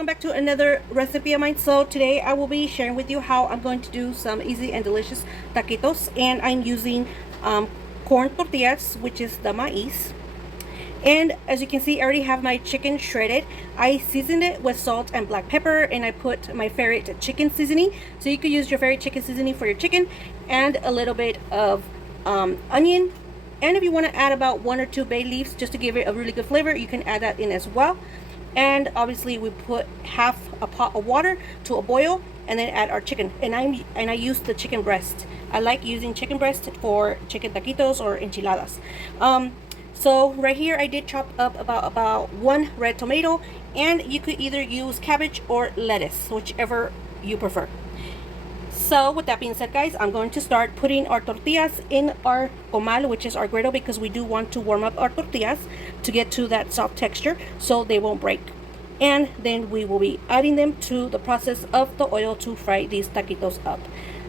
welcome back to another recipe of mine. So today I will be sharing with you how I'm going to do some easy and delicious taquitos, and I'm using corn tortillas, which is the maíz. And as you can see, I already have my chicken shredded. I seasoned it with salt and black pepper, and I put my favorite chicken seasoning. So you could use your favorite chicken seasoning for your chicken, and a little bit of onion. And if you want to add about 1 or 2 bay leaves just to give it a really good flavor, you can add that in as well. And obviously we put half a pot of water to a boil, and then add our chicken. And I use the chicken breast. I like using chicken breast for chicken taquitos or enchiladas. So right here I did chop up about 1 red tomato, and you could either use cabbage or lettuce, whichever you prefer. So with that being said, guys, I'm going to start putting our tortillas in our comal, which is our griddle, because we do want to warm up our tortillas to get to that soft texture so they won't break. And then we will be adding them to the process of the oil to fry these taquitos up.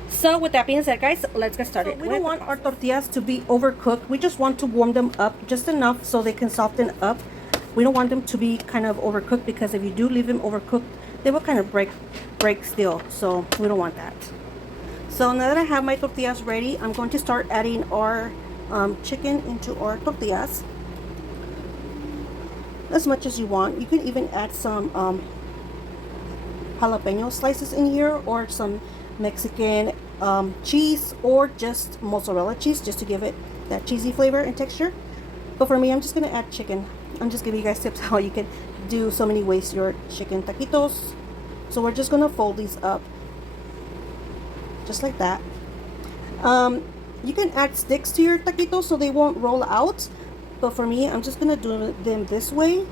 So with that being said, guys, let's get started. So we don't want our tortillas to be overcooked. We just want to warm them up just enough so they can soften up. We don't want them to be kind of overcooked, because if you do leave them overcooked, they will kind of break still. So we don't want that. So now that I have my tortillas ready, I'm going to start adding our chicken into our tortillas. As much as you want. You can even add some jalapeno slices in here, or some Mexican cheese, or just mozzarella cheese, just to give it that cheesy flavor and texture. But for me, I'm just going to add chicken. I'm just giving you guys tips how you can do so many ways your chicken taquitos. So we're just going to fold these up just like that. You can add sticks to your taquitos so they won't roll out, but for me, I'm just gonna do them this way.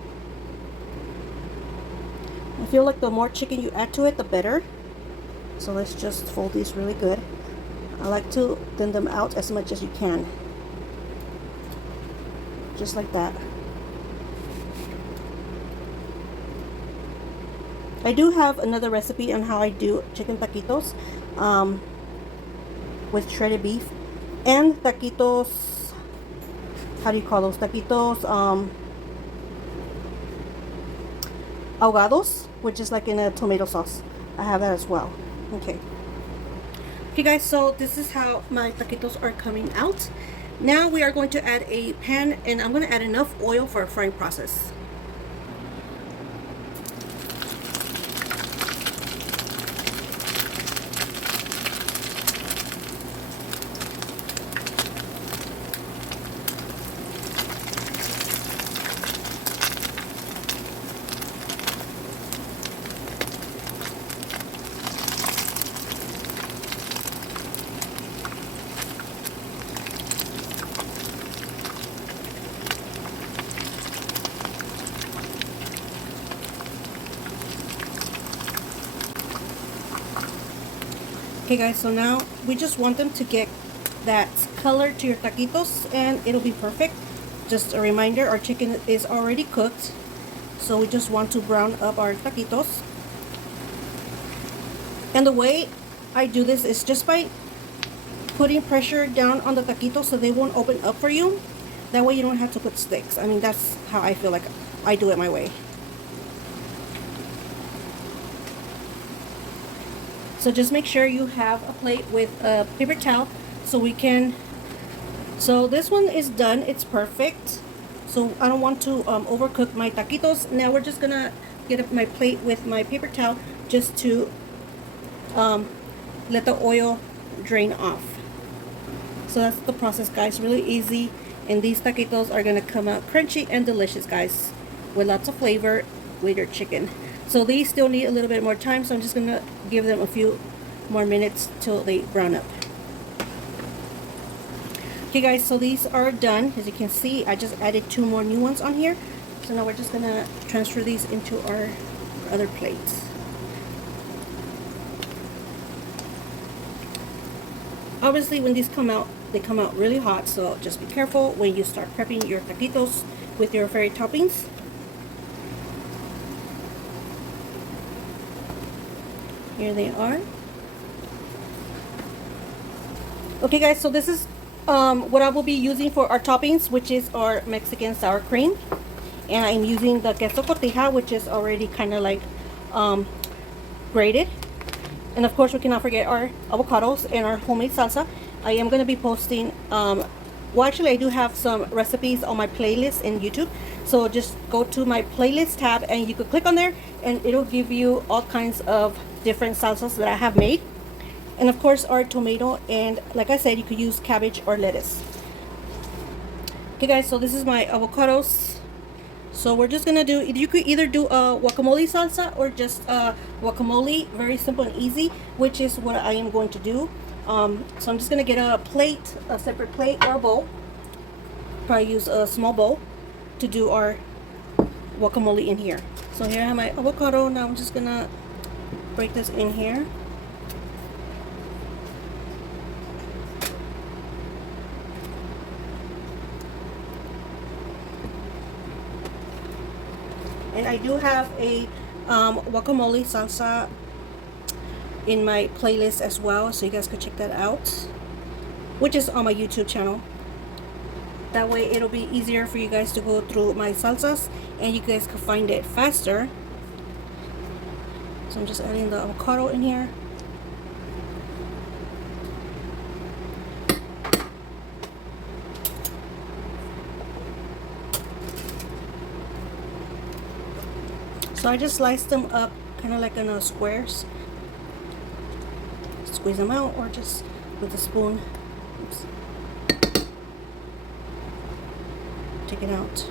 I feel like the more chicken you add to it, the better. So let's just fold these really good. I like to thin them out as much as you can, just like that. I do have another recipe on how I do chicken taquitos with shredded beef, and taquitos, how do you call those? Taquitos ahogados, which is like in a tomato sauce. I have that as well. Okay guys, so this is how my taquitos are coming out. Now we are going to add a pan, and I'm going to add enough oil for a frying process. Okay guys, so now we just want them to get that color to your taquitos, and it'll be perfect. Just a reminder, our chicken is already cooked, so we just want to brown up our taquitos. And the way I do this is just by putting pressure down on the taquitos so they won't open up for you. That way you don't have to put sticks. I mean, that's how I feel like I do it my way. So just make sure you have a plate with a paper towel so we can, so this one is done, it's perfect. So I don't want to overcook my taquitos. Now we're just gonna get my plate with my paper towel just to let the oil drain off. So that's the process, guys, really easy. And these taquitos are gonna come out crunchy and delicious, guys, with lots of flavor with your chicken. So these still need a little bit more time, so I'm just gonna give them a few more minutes till they brown up. Okay guys, so these are done. As you can see, I just added 2 more new ones on here. So now we're just gonna transfer these into our other plates. Obviously when these come out, they come out really hot, so just be careful when you start prepping your taquitos with your favorite toppings. Here they are. Okay guys, so this is what I will be using for our toppings, which is our Mexican sour cream. And I'm using the queso cotija, which is already kind of like grated. And of course, we cannot forget our avocados and our homemade salsa. I am going to be posting, well, actually, I do have some recipes on my playlist in YouTube. So just go to my playlist tab and you could click on there and it'll give you all kinds of different salsas that I have made. And of course, our tomato, and like I said, you could use cabbage or lettuce. Okay guys, so this is my avocados. So we're just gonna do, you could either do a guacamole salsa or just guacamole, very simple and easy, which is what I am going to do. So I'm just gonna get a plate, a separate plate or a bowl. Probably use a small bowl to do our guacamole in here. So here I have my avocado. Now I'm just gonna break this in here. And I do have a guacamole salsa in my playlist as well, so you guys could check that out, which is on my YouTube channel. That way it'll be easier for you guys to go through my salsas and you guys can find it faster. So I'm just adding the avocado in here. So I just sliced them up kind of like in squares. Squeeze them out or just with a spoon. Oops. Take it out.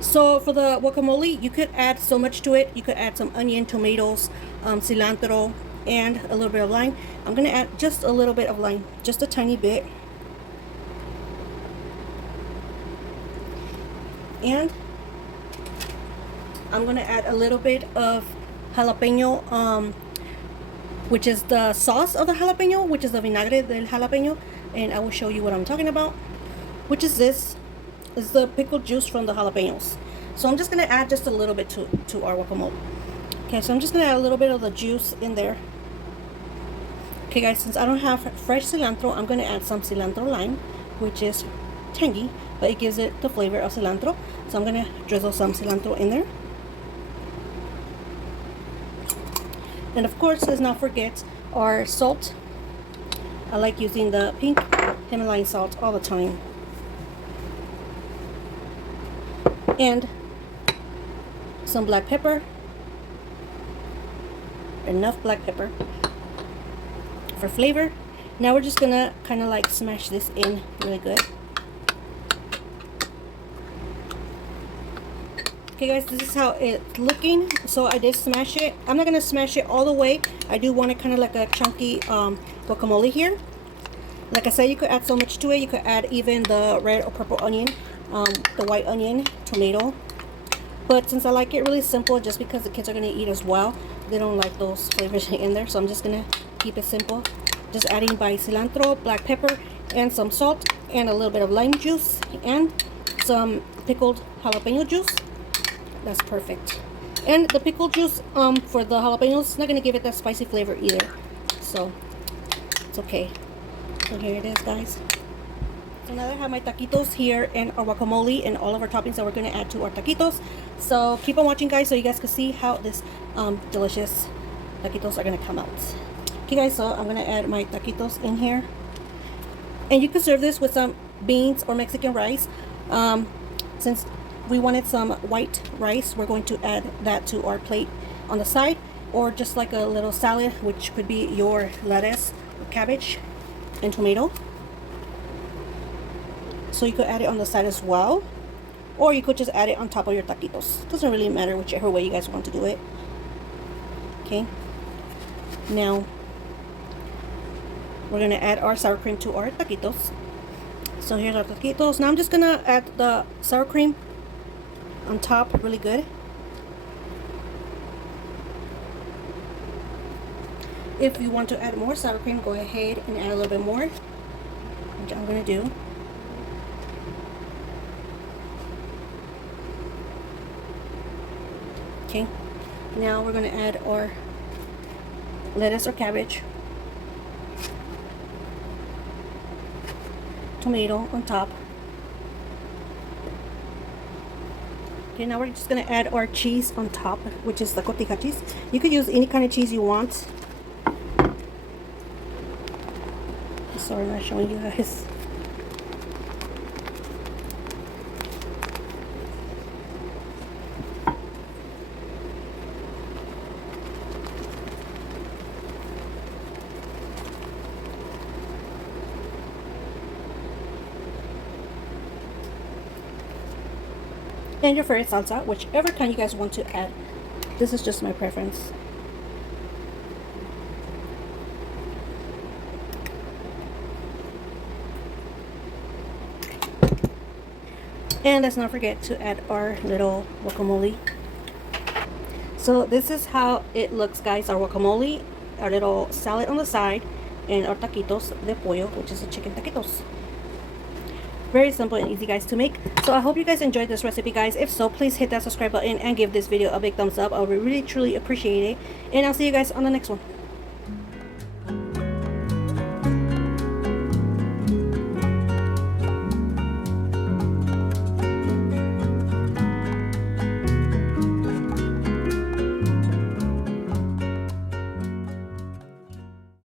So for the guacamole, you could add so much to it. You could add some onion, tomatoes, cilantro, and a little bit of lime. I'm going to add just a little bit of lime, just a tiny bit. And I'm going to add a little bit of jalapeno, which is the sauce of the jalapeno, which is the vinagre del jalapeno. And I will show you what I'm talking about, which is this. Is the pickled juice from the jalapenos. So I'm just going to add just a little bit to our guacamole. Okay, so I'm just going to add a little bit of the juice in there. Okay guys, since I don't have fresh cilantro, I'm going to add some cilantro lime, which is tangy, but it gives it the flavor of cilantro. So I'm going to drizzle some cilantro in there. And of course, let's not forget our salt. I like using the pink Himalayan salt all the time. And some black pepper. Enough black pepper for flavor. Now we're just gonna kind of like smash this in really good. Okay guys, this is how it's looking. So I did smash it. I'm not gonna smash it all the way. I do want it kind of like a chunky guacamole here. Like I said, you could add so much to it. You could add even the red or purple onion, the white onion, tomato. But since I like it really simple, just because the kids are going to eat as well, they don't like those flavors in there. So I'm just going to keep it simple. Just adding by cilantro, black pepper, and some salt, and a little bit of lime juice, and some pickled jalapeno juice. That's perfect. And the pickled juice for the jalapenos is not going to give it that spicy flavor either. So it's okay. So here it is, guys. So now that I have my taquitos here and our guacamole and all of our toppings that we're going to add to our taquitos. So keep on watching, guys, so you guys can see how this delicious taquitos are going to come out. Okay, guys, so I'm going to add my taquitos in here. And you can serve this with some beans or Mexican rice. Since we wanted some white rice, we're going to add that to our plate on the side. Or just like a little salad, which could be your lettuce, cabbage, and tomato. So you could add it on the side as well, or you could just add it on top of your taquitos. Doesn't really matter whichever way you guys want to do it. Okay, now we're gonna add our sour cream to our taquitos. So here's our taquitos. Now I'm just gonna add the sour cream on top really good. If you want to add more sour cream, go ahead and add a little bit more, which I'm gonna do. Okay, now we're going to add our lettuce or cabbage, tomato on top. Okay, now we're just gonna add our cheese on top, which is the cotija cheese. You could use any kind of cheese you want. Sorry, I'm not showing you guys. And your favorite salsa, whichever kind you guys want to add. This is just my preference. And let's not forget to add our little guacamole. So this is how it looks, guys. Our guacamole, our little salad on the side, and our taquitos de pollo, which is the chicken taquitos. Very simple and easy, guys, to make. So I hope you guys enjoyed this recipe, guys. If so, please hit that subscribe button and give this video a big thumbs up. I would really truly appreciate it. And I'll see you guys on the next one.